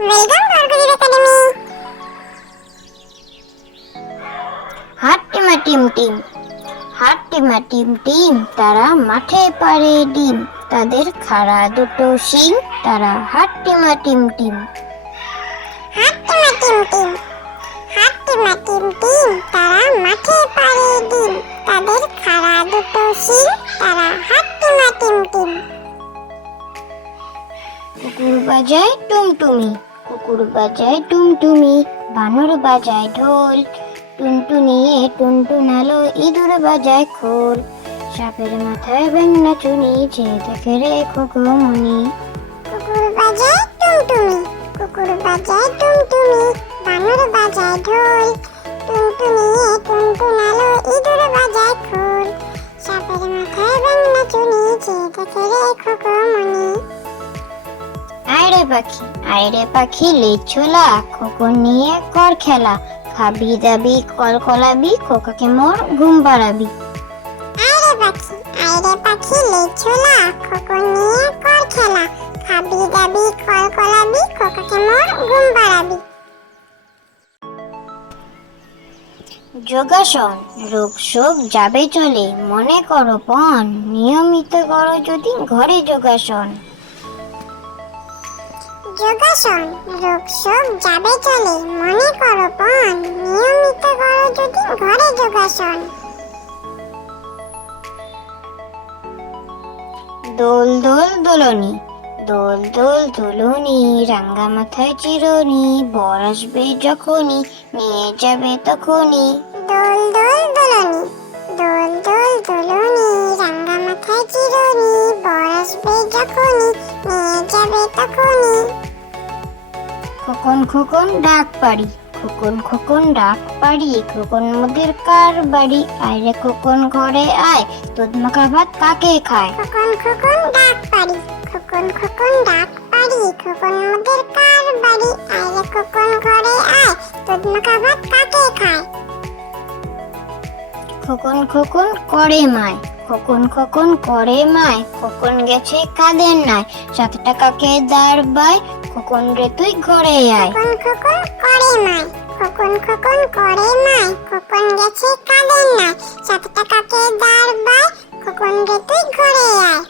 Welcome to ArkoDeep Academy. হাট্টিমা টিম টিম, হাট্টিমা টিম টিম, তারা মাঠে পাড়ে ডিম, তাদের খাড়া দুটো শিং, তারা হাট্টিমা টিম টিম। হাট্টিমা টিম টিম, হাট্টিমা টিম টিম, তারা মাঠে পাড়ে ডিম, তাদের খাড়া দুটো শিং, তারা হাট্টিমা টিম টিম। কুকুর বাজায় টুমটুমি, কুকুর বাজায় টুমটুমি, বানর বাজায় ঢোল, টুনটুনিয়ে টুনটুনালো, ইঁদুর বাজায় খোল, সাপের মাথায় বেঙ্গনা চুনি, যে দেখে রে খোকমনি। কুকুর বাজায় টুমটুমি, কুকুর বাজায় টুমটুমি, বানর বাজায় ঢোল, টুনটুনিয়ে টুনটুনালো, ইঁদুর বাজায় খোল, সাপের মাথায় বেঙ্গনা চুনি, যে দেখে রে খোকমনি। আয়রে পাখি, আয়রে পাখি লেজ ছোলা, খোকন নিয়ে কর খেলা, খাবি দাবি কলকলাবি, খোকাকে মোর ঘুম পাড়াবি। আয়রে পাখি লেজ ছোলা, খোকন নিয়ে কর খেলা, খাবি দাবি কলকলাবি, খোকাকে মোর ঘুম পাড়াবি। যোগাসন, রোগ শোক যাবে চলে, মনে করো পণ, নিয়মিত করো যদি ঘরে যোগাসন। যোগাসন, রোগ শোক যাবে চলে, মনে করো পণ, নিয়মিত করো যদি ঘরে যোগাসন। দোল দোল দোলনি, দোল দোল দোলনি, রাঙ্গা মাথায় চিরনি, বর আসবে যখনই, নিয়ে যাবে তখনই। দোল দোল দোলনি, দোল দোল দোলনি, রাঙ্গা মাথায় চিরনি, বর আসবে যখনই, নিয়ে যাবে তখনই। খোকন খোকন ডাক পাড়ি, খোকন খোকন ডাক পাড়ি, খোকন মোদের কার বাড়ি, আয়রে খোকন ঘরে আয়, দুধ মাখা ভাত কাকে খায়। খোকন খোকন ডাক পাড়ি, খোকন খোকন ডাক পাড়ি, খোকন মোদের কার বাড়ি, আয়রে খোকন ঘরে আয়, দুধ মাখা ভাত কাকে খায়। খোকন খোকন করে মায়, খোকন খোকন করে মায়, খোকন গেছে কাদের নাই, 7 টাকাকে দাঁড় বাই, খোকন রে তুই ঘরে আয়। খোকন খোকন করে মায়, খোকন খোকন করে মায়, খোকন গেছে কাদের নাই, 7 টাকাকে দাঁড় বাই, খোকন রে তুই ঘরে আয়।